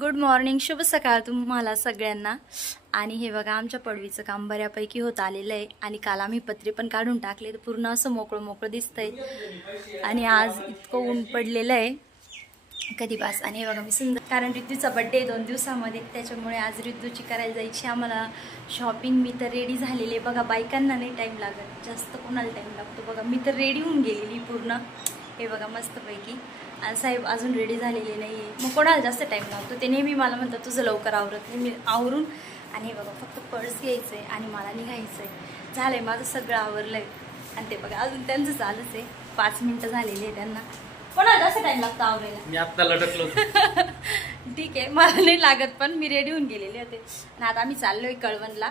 Good morning, शुभ सकाळ तुम्हाला सगळ्यांना। आणि हे बघा आमच्या पडवीचं काम बऱ्यापैकी होत आलेलं आहे आणि काल आम्ही पत्रे पण काढून टाकले तर पूर्ण असं मोकळं मोकळं दिसतंय। आणि आज इतकं ऊन पडलेलं आहे कधी बास। आणि हे बघा मी सुंदर, कारण रिद्धूचा बर्थडे 2 दिवसामध्ये, त्याच्यामुळे आज रिद्धूची करायला जायची आम्हाला शॉपिंग। मी तर रेडी झालेली बघा, बायकांना नाही टाइम लागत जास्त, कोणाला टाइम लागतो बघा। मी तर रेडी होऊन गेलेली पूर्ण, हे बघा मस्तपैकी। आणि साहेब अजून रेडी झालेले नाही आहे, मग कोणाला जास्त टाईम लागतो। ते नेहमी मला म्हणतात तुझं लवकर आवरत नाही। मी आवरून आणि हे बघा फक्त पर्स घ्यायचं आहे आणि मला निघायचं आहे। झालं आहे माझं सगळं आवरलं आहे। आणि ते बघा अजून त्यांचं चालूच आहे, 5 मिनटं झालेली आहे त्यांना। कोणाला जास्त टाईम लागतो आवरायला? मी आत्ता लटकलो। ठीक आहे, मला नाही लागत, पण मी रेडी होऊन गेलेले होते। आणि आता आम्ही चाललोय कळवणला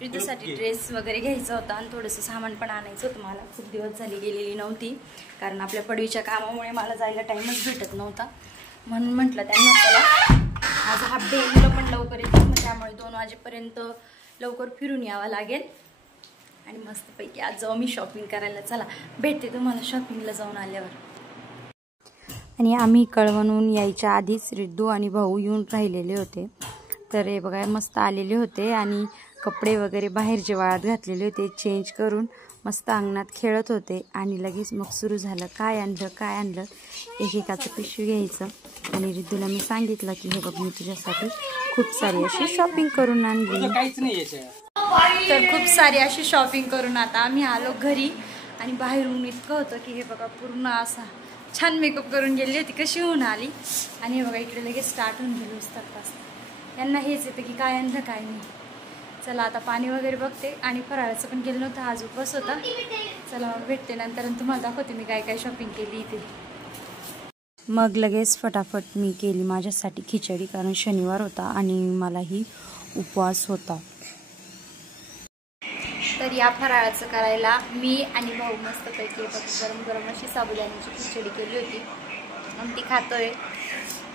रिद्धूसाठी ड्रेस वगैरे घ्यायचा होता आणि थोडंसं सामान पण आणायचं होतं। मला खूप दिवस झाले गेलेली नव्हती, कारण आपल्या पडवीच्या कामामुळे मला जायला टाईमच भेटत नव्हता। म्हणून म्हटलं त्यांना चला आज हाफ डे, मुलं पण लवकर येतात, मग त्यामुळे 2 वाजेपर्यंत लवकर फिरून यावं लागेल आणि मस्तपैकी आज जाऊ मी शॉपिंग करायला। चला भेटते तुम्हाला शॉपिंगला जाऊन आल्यावर। आणि आम्ही कळवणून यायच्या आधीच रिद्धू आणि भाऊ येऊन राहिलेले होते। तर हे बघा मस्त आलेले होते आणि कपडे वगैरे बाहेरचे वाळत घातलेले होते, चेंज करून मस्त अंगणात खेळत होते। आणि लगेच मग सुरू झालं काय आणलं एकेकाचं पिशवी घ्यायचं। आणि रिद्धूला मी सांगितलं की हे बघ मी तुझ्यासाठी खूप सारी अशी शॉपिंग करून आणली। तर खूप सारी अशी शॉपिंग करून आता आम्ही आलो घरी। आणि बाहेरून इतकं होतं की हे बघा पूर्ण असा छान मेकअप करून गेली होती, कशी होऊन आली। आणि हे बघा इकडे लगेच स्टार्ट होऊन गेलो असतात। यांना हेच येतं की काय आणलं काय नाही। चला आता पाणी वगैरे बघते आणि फराळाचं पण केलं नव्हतं, आज उपवास होता। चला मग भेटते नंतर, तुम्हाला दाखवते मी काय काय शॉपिंग केली इथे। मग लगेच फटाफट मी केली माझ्यासाठी खिचडी, कारण शनिवार होता आणि मलाही उपवास होता। तर या फराळाचं करायला मी आणि भाऊ मस्तपैकी गरम गरम अशी साबुदाण्याची खिचडी केली होती आणि ती खातोय।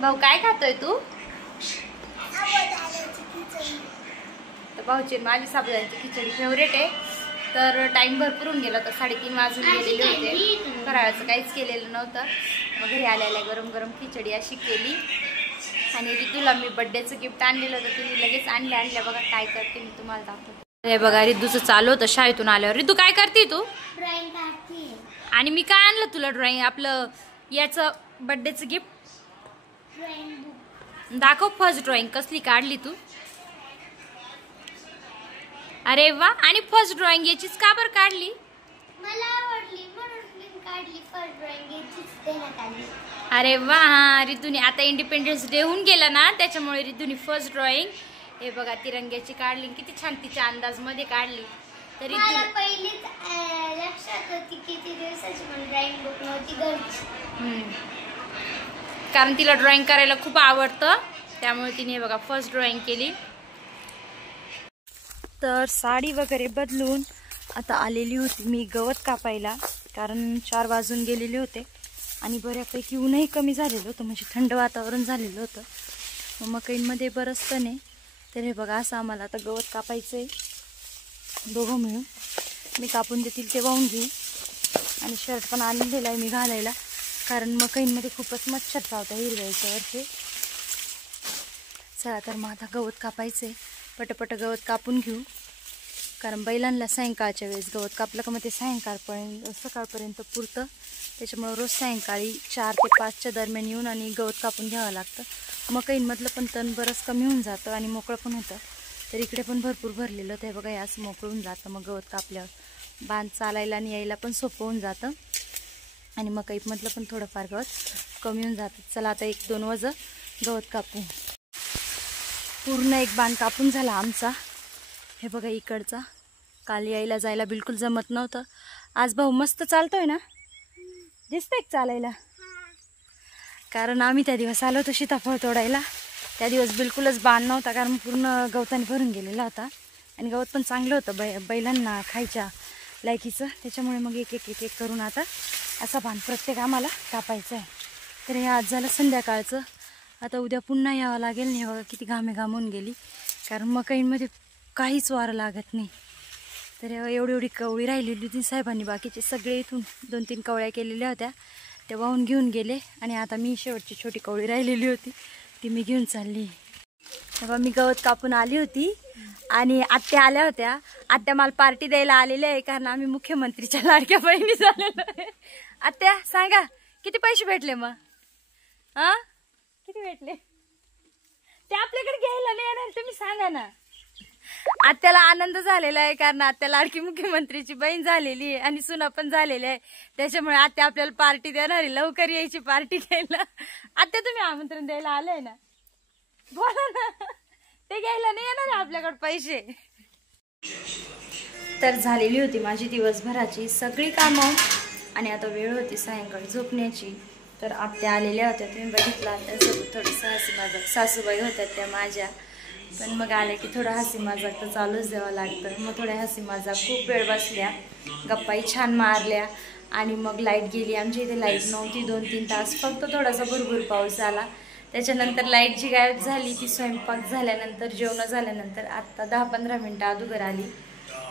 भाऊ काय खातोय तू? तर भाऊची माझी साबुदाण्याची खिचडी फेवरेट आहे। तर टाइम भरपूर होऊन गेला, तर 3:30 वाजून गेलेले होते, फराळाचं काहीच केलेलं नव्हतं। मग घरी आल्याला गरम गरम खिचडी अशी केली। आणि रिद्धूला मी बर्थडेचं गिफ्ट आणलेलं होतं, तिने लगेच आणल्या बघा काय करते मी तुम्हाला दाखवते। हे बघा रिद्धूचं चालू होतं शाळेतून आल्यावर। रिद्धू काय करते तू? ड्रॉइंग काढते। आणि मी काय आणलं तुला ड्रॉइंग, आपलं याचं बर्थडेचं गिफ्ट? Drawing book. दाखव फर्स्ट ड्रॉइंग कसली काढली तू। अरे वा, आणि फर्स्ट ड्रॉइंग याचीच का बरं काढली? मला आवडली म्हणून मी काढली। फर्स्ट ड्रॉइंग याचीच देण्यात आली। अरे वा, हा रिद्धूने आता इंडिपेंडन्स डे होऊन गेला ना, त्याच्यामुळे रिद्धूने फर्स्ट ड्रॉइंग हे बघा तिरंग्याची काढली, किती छान तिच्या अंदाजमध्ये काढली। तरी मला पहिलीच लक्षात होती किती दिवसाची पण ड्रॉइंग बुक नव्हती घरची, कारण तिला ड्रॉइंग करायला खूप आवडतं, त्यामुळे तिने बघा फर्स्ट ड्रॉइंग केली। तर साडी वगैरे बदलून आता आलेली होती मी गवत कापायला, कारण 4 वाजून गेलेले होते आणि बऱ्यापैकी ऊनही कमी झालेलं होतं, म्हणजे थंड वातावरण झालेलं होतं। मग मकईंमध्ये बरंचतं नाही, तर हे बघा असं आम्हाला आता गवत कापायचं आहे दोघं मिळून। मी कापून देतील ते वाहून घेऊ। आणि शर्ट पण आणलेला आहे मी घालायला, कारण मकईंमध्ये खूपच मच्छर चावतात हिरव्याच्या वरचे। चला तर मग आता गवत कापायचं आहे, पटपट गवत कापून घेऊ, कारण बैलांना सायंकाळच्या वेळेस गवत कापलं का मग ते सकाळपर्यंत पुरतं। त्याच्यामुळे रोज सायंकाळी 4 ते 5च्या दरम्यान येऊन आणि गवत कापून घ्यावं लागतं। मकईंमधलं पण तण बरंच कमी होऊन जातं आणि मोकळं पण होतं। तर इकडे पण भरपूर भरलेलं होतं, हे बघा असं मोकळं होऊन जातं। मग गवत कापल्यावर बांध चालायला आणि यायला पण सोपं होऊन जातं आणि मकईमधलं पण थोडंफार गवत कमी होऊन जातं। चला आता 1-2 वजं गवत कापू। पूर्ण एक बांध कापून झाला आमचा, हे बघा इकडचा। काल यायला जायला बिलकुल जमत नव्हतं। आज भाऊ मस्त चालतोय ना, दिसतंय चालायला? कारण आम्ही त्या दिवस आलो होतो सीताफळ तोडायला, त्या दिवस बिलकुलच बांध नव्हता, कारण पूर्ण गवताने भरून गेलेला होता आणि गवत पण चांगलं होतं बैलांना खायच्या लायकीचं। त्याच्यामुळे मग एक करून आता असा बांध प्रत्येक आम्हाला कापायचा आहे। तर हे आज झालं संध्याकाळचं, आता उद्या पुन्हा यावं लागेल। नाही बघा किती घामे होऊन गेली, कारण मकईंमध्ये काहीच वारं लागत नाही। तर एवढी कवळी राहिलेली होती, साहेबांनी बाकीचे सगळे इथून 2-3 कवळ्या केलेल्या होत्या, ते वाहून घेऊन गेले आणि आता मी शेवटची छोटी कवळी राहिलेली होती ती मी घेऊन चालली. तेव्हा मी गवत कापून आली होती आणि आत्या आल्या होत्या. आत्या मला पार्टी द्यायला आलेल्या आहे कारण आम्ही मुख्यमंत्रीच्या लाडक्या बहिणी झालेलो आहे. आत्या सांगा किती पैसे भेटले मग? हा किती भेटले? ते आपल्याकडे घ्यायला नाही येणार, तुम्ही सांगा ना. आत्याला आनंद झालेला आहे कारण आत्या लाडकी मुख्यमंत्रीची बहीण झालेली आहे आणि सुना पण झालेली आहे. त्याच्यामुळे आत्या आपल्याला पार्टी देणार आहे. लवकर यायची पार्टी द्यायला. आत्या तुम्ही आमंत्रण द्यायला आलाय ना, बोला ना. ते घ्यायला नाही येणार आपल्याकडे पैसे. तर झालेली होती माझी दिवसभराची सगळी कामं आणि आता वेळ होती सायंकाळी झोपण्याची. तर आत्या आलेल्या होत्या, तुम्ही बघितलं. आत्यासोबत थोडंसं हसी मजाक, सासूबाई होत्या त्या माझ्या. पण मग आल्या की थोडं हसी मजाक तर चालूच द्यावं लागतं. मग थोड्या हसी मजाक खूप वेळ बसल्या, गप्पाही छान मारल्या आणि मग लाईट गेली. आमच्या इथे लाईट नव्हती 2-3 तास, फक्त थोडासा भुरभुर पाऊस आला. त्याच्यानंतर लाईट जी गायब झाली ती स्वयंपाक झाल्यानंतर, जेवण झाल्यानंतर आत्ता 10-15 मिनटं अगोदर आली.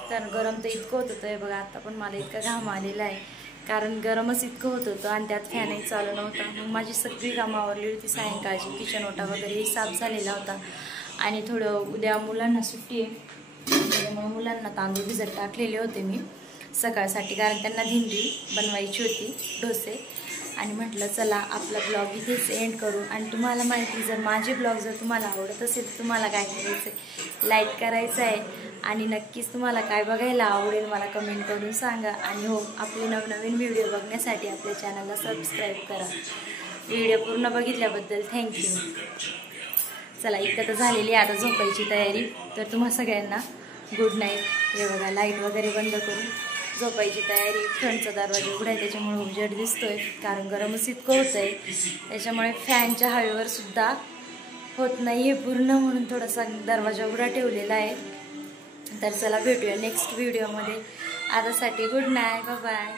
तर गरम तर इतकं होत होतं बघा. आता पण मला इतका घाम आलेला आहे कारण गरमच इतकं होत होतं आणि त्यात फॅनही चालू नव्हता. मग माझी सगळी कामं आवरली होती सायंकाळची. किचन ओटा वगैरे साफ झालेला होता आणि थोडं उद्या मुलांना सुट्टी आहे त्याच्यामुळे मुलांना तांदूळ भिजत टाकलेले होते मी सकाळसाठी कारण त्यांना धिंडी बनवायची होती, डोसे. आणि म्हटलं चला आपला ब्लॉग इथेच एंड करू. आणि तुम्हाला माहिती, जर माझे ब्लॉग जर तुम्हाला आवडत असेल तर तुम्हाला काय करायचं आहे, लाईक करायचं आहे आणि नक्कीच तुम्हाला काय बघायला आवडेल मला कमेंट करून सांगा. आणि हो, आपले नवनवीन व्हिडिओ बघण्यासाठी आपल्या चॅनलला सबस्क्राईब करा. व्हिडिओ पूर्ण बघितल्याबद्दल थँक्यू. चला इतकं तर झालेली आता झोपायची तयारी. तर तुम्हा सगळ्यांना गुड नाईट. हे बघा लाईट वगैरे बंद करून झोपायची तयारी. फ्रंटचा दरवाजा उघडा आहे त्याच्यामुळे उजेड दिसतोय कारण गरमच इतकं होतं आहे. त्याच्यामुळे फॅनच्या हवेवर सुद्धा होत नाही आहे पूर्ण, म्हणून थोडासा दरवाजा उघडा ठेवलेला आहे. तर चला भेटूया नेक्स्ट व्हिडिओमध्ये. आतासाठी गुड नाईट, बाय बाय.